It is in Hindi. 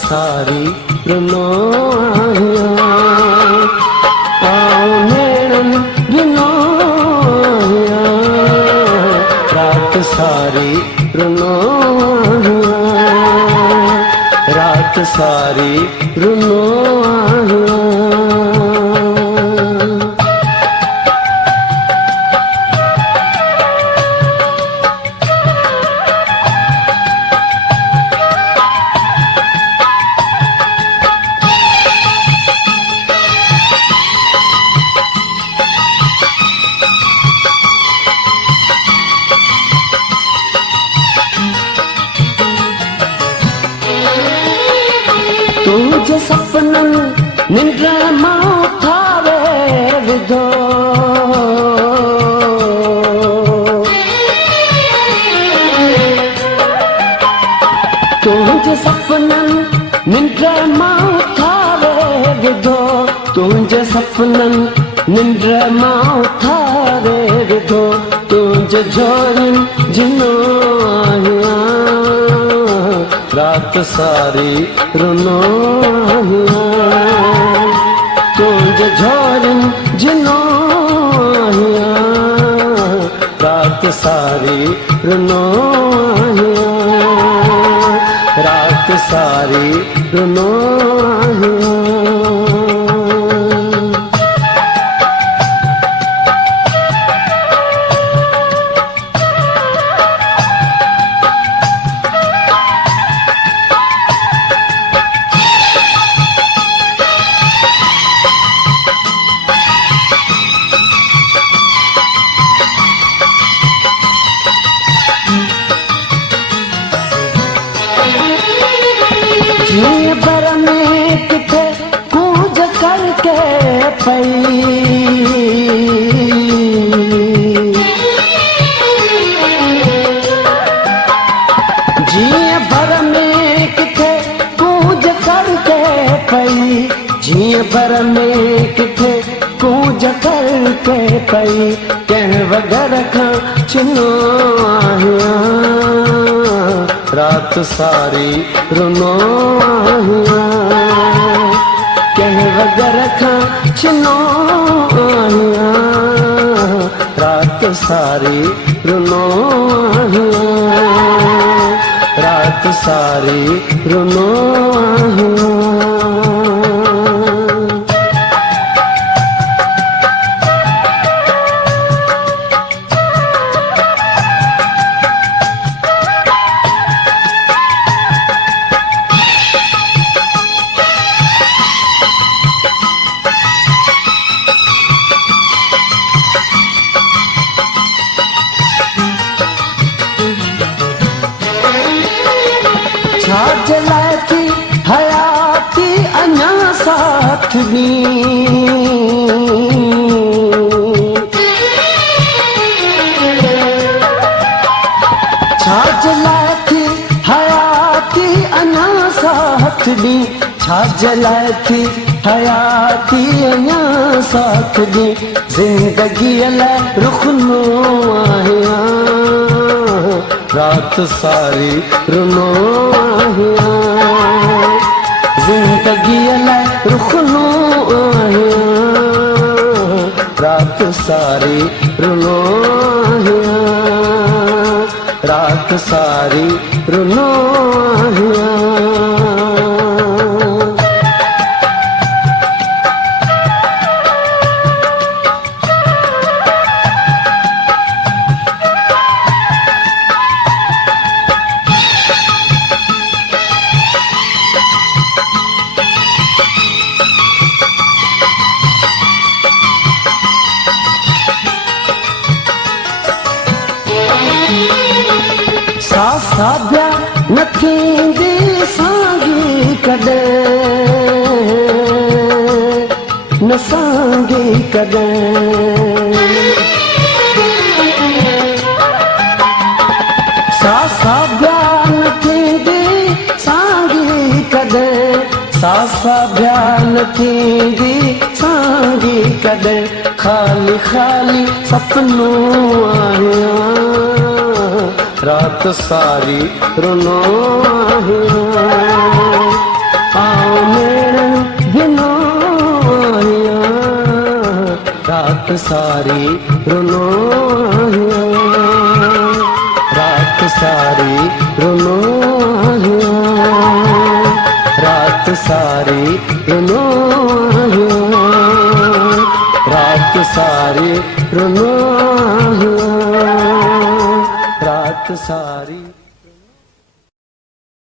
सारी रुनो आहियां, आओ नेड़न गिनो आहियां, रात सारी रुनो आहियां, रात सारी रुनो आहियां। तुझे सपनन निंद्र मां थावे विधो, तुझे सपनन निंद्र मां थावे विधो, तुझे सपनन निंद्र मां थावे विधो, तुझे जोरन जिनो आहियां, रात सारी रुनो आहियां, तुझे झोरन जिनो आहियां, रात सारी रुनो आहियां, रात सारी रुनो आहियां। जीअं बर में किथे कूज करके पई, जीअं बर में किथे कूज करके पई, जीअं बर में किथे कूज करके पई, कंहिं वगर खां छिनो आहियां, रात सारी रुनो आहियां, कंहिं वगर खां छिनो आहियां, रात सारी रुनो आहियां, रात सारी रुनो आहियां। छाज लाइ थी हयाती अञा साथ ॾी, छाज लाइ थी हयाती अञा साथ ॾी, छाज लाइ थी हयाती अञा साथ ॾी, ज़िंदगीअ लाइ रुखनो आहियां, रात सारी रुनो आहियां, ज़िंदगीअ लाइ रुखनो आहियां, रात सारी रुनो आहियां, रात सारी रुनो आहियां। साध्या न थींदी सांगी कॾहिं, न सांगी कॾहिं, साध्या न थींदी सांगी कॾहिं, साध्या न थींदी सांगी कॾहिं, खाली खाली सपनो आहियां, रात सारी रुनो आहियां, सारी रुनो रात सारी रुनो रात सारी रुनो रात सारी रुनो रात सारी